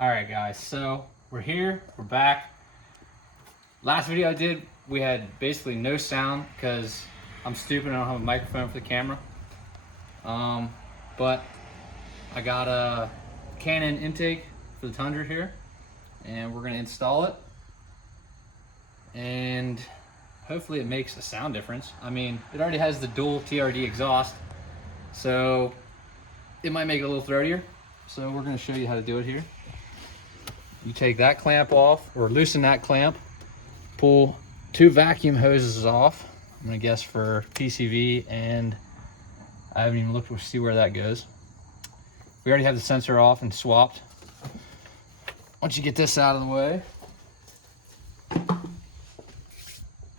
All right, guys, so we're here, we're back. Last video I did, we had basically no sound because I'm stupid and I don't have a microphone for the camera. But I got a Canon intake for the Tundra here, and we're gonna install it. And hopefully it makes a sound difference. I mean, it already has the dual TRD exhaust, so it might make it a little throatier. So we're gonna show you how to do it here. You take that clamp off, or loosen that clamp, pull two vacuum hoses off, I'm gonna guess for PCV, and I haven't even looked to see where that goes. We already have the sensor off and swapped. Once you get this out of the way,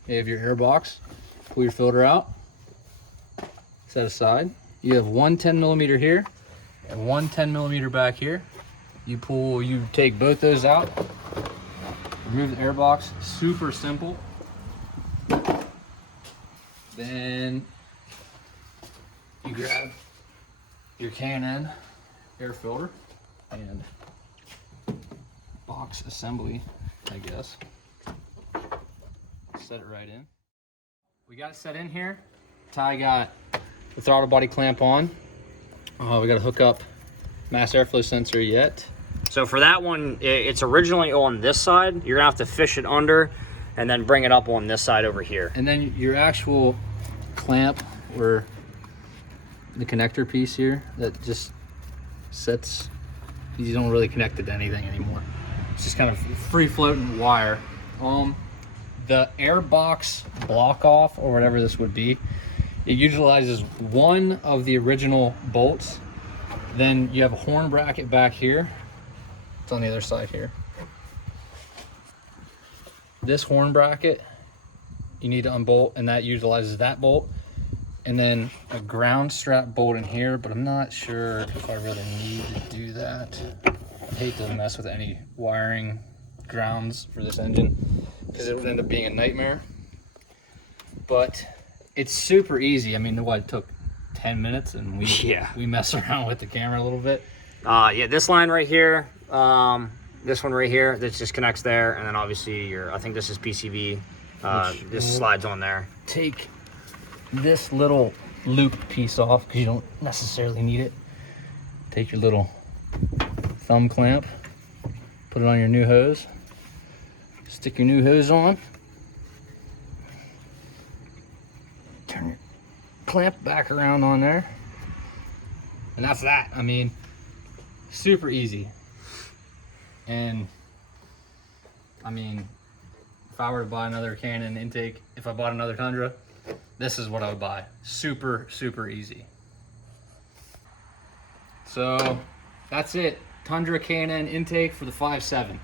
you have your air box. Pull your filter out, set aside. You have one 10mm here and one 10mm back here. You take both those out, remove the air box, super simple. Then you grab your Canon air filter and box assembly, I guess. Set it right in. We got it set in here. Ty got the throttle body clamp on. We got to hook up mass airflow sensor yet. So for that one, it's originally on this side. You're gonna have to fish it under and then bring it up on this side over here. And then your actual clamp, or the connector piece here, that just sets, you don't really connect it to anything anymore. It's just kind of free floating wire. The air box block off, or whatever this would be, it utilizes one of the original bolts. Then you have a horn bracket back here. It's on the other side here. This horn bracket, you need to unbolt, and that utilizes that bolt. And then a ground strap bolt in here, but I'm not sure if I really need to do that. I hate to mess with any wiring grounds for this engine because it would end up being a nightmare. But it's super easy. I mean, what, it took 10 minutes and we mess around with the camera a little bit. Yeah, this line right here, this one right here, that just connects there, and then obviously I think this is PCV. This slides on there. Take this little loop piece off because you don't necessarily need it. Take your little thumb clamp, put it on your new hose, stick your new hose on, turn your clamp back around on there, and that's that. I mean, super easy. And I mean, if I were to buy another Canon intake, if I bought another Tundra, this is what I would buy. Super, super easy. So that's it. Tundra Canon intake for the 5.7.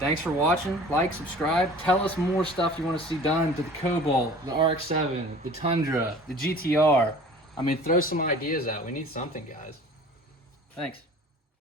Thanks for watching. Like, subscribe. Tell us more stuff you want to see done to the Cobalt, the RX-7, the Tundra, the GTR. I mean, throw some ideas out. We need something, guys. Thanks.